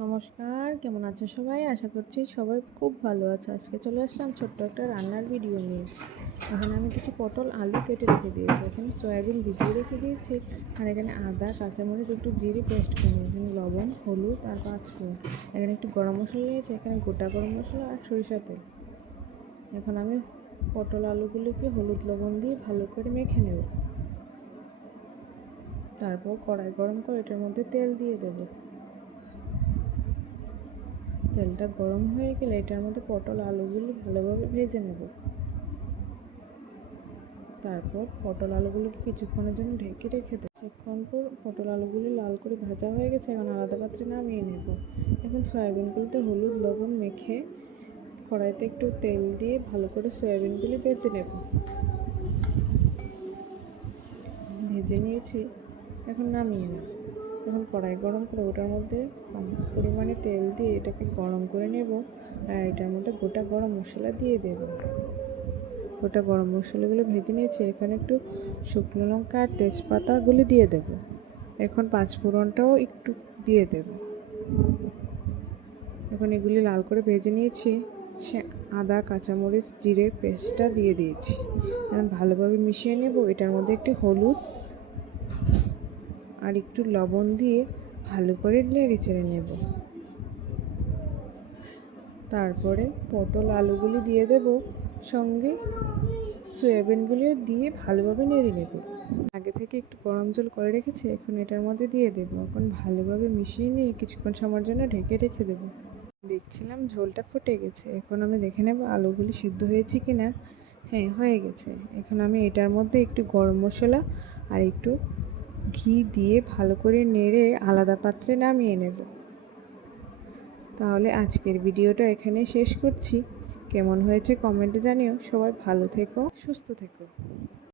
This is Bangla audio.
নমস্কার, কেমন আছো সবাই? আশা করছি সবাই খুব ভালো আছে। আজকে চলে আসলাম ছোট্ট একটা রান্নার ভিডিও নিয়ে। এখানে আমি কিছু পটল আলু কেটে রেখে দিয়েছি, এখানে সয়াবিন ভিজিয়ে রেখে দিয়েছি, আর এখানে আদা কাঁচামরিচ একটু জিরে পেস্ট করে নিই, এখানে লবণ হলুদ আর 5 ফোড়ন, এখানে একটু গরম মশলা নিয়েছি, এখানে গোটা গরম মশলা আর সরিষা তেল। এখন আমি পটল আলুগুলোকে হলুদ লবণ দিয়ে ভালো করে মেখে নেব। তারপর কড়াই গরম করে এটার মধ্যে তেল দিয়ে দেবো। তেলটা গরম হয়ে গেলে এটার মধ্যে পটল আলুগুলো ভালোভাবে ভেজে নেব। তারপর পটল আলুগুলোকে কিছুক্ষণের জন্য ঢেকে রেখে দেব। কিছুক্ষণ পর পটল আলুগুলি লাল করে ভাজা হয়ে গেছে, এখন আলাদা পাত্রে নামিয়ে নেব। এখন সয়াবিনগুলিতে হলুদ লবণ মেখে কড়াইতে একটু তেল দিয়ে ভালো করে সয়াবিনগুলি ভেজে নেব। ভেজে নিয়েছি, এখন নামিয়ে নেব। এখন কড়াই গরম করে ওটার মধ্যে কম পরিমাণে তেল দিয়ে এটাকে গরম করে নেব, আর এটার মধ্যে গোটা গরম মশলা দিয়ে দেব। গোটা গরম মশলাগুলো ভেজে নিয়েছি, এখানে একটু শুকনো লঙ্কা আর তেজপাতাগুলি দিয়ে দেব। এখন 5 ফোড়নটাও একটু দিয়ে দেব। এখন এগুলি লাল করে ভেজে নিয়েছি, সে আদা কাঁচামরিচ জিরে পেস্টটা দিয়ে দিয়েছি। এখন ভালোভাবে মিশিয়ে নেব। এটার মধ্যে একটু হলুদ আর একটু লবণ দিয়ে ভালো করে নেড়ে চেড়ে নেব। তারপরে পটল আলুগুলি দিয়ে দেব, সঙ্গে সয়াবিনগুলি দিয়ে ভালোভাবে নেড়ে নেব। আগে থেকে একটু গরম জল করে রেখেছি, এখন এটার মধ্যে দিয়ে দেবো। এখন ভালোভাবে মিশিয়ে নিয়ে কিছুক্ষণ সময়ের জন্য ঢেকে রেখে দেবো। দেখছিলাম ঝোলটা ফুটে গেছে, এখন আমি দেখে নেব আলুগুলি সিদ্ধ হয়েছে কি না। হ্যাঁ, হয়ে গেছে। এখন আমি এটার মধ্যে একটু গরম মশলা আর একটু ঘি দিয়ে ভালো করে নেড়ে আলাদা পাত্রে নামিয়ে নেব। তাহলে আজকের ভিডিওটা এখানে শেষ করছি। কেমন হয়েছে কমেন্টে জানিও। সবাই ভালো থেকো, সুস্থ থেকো।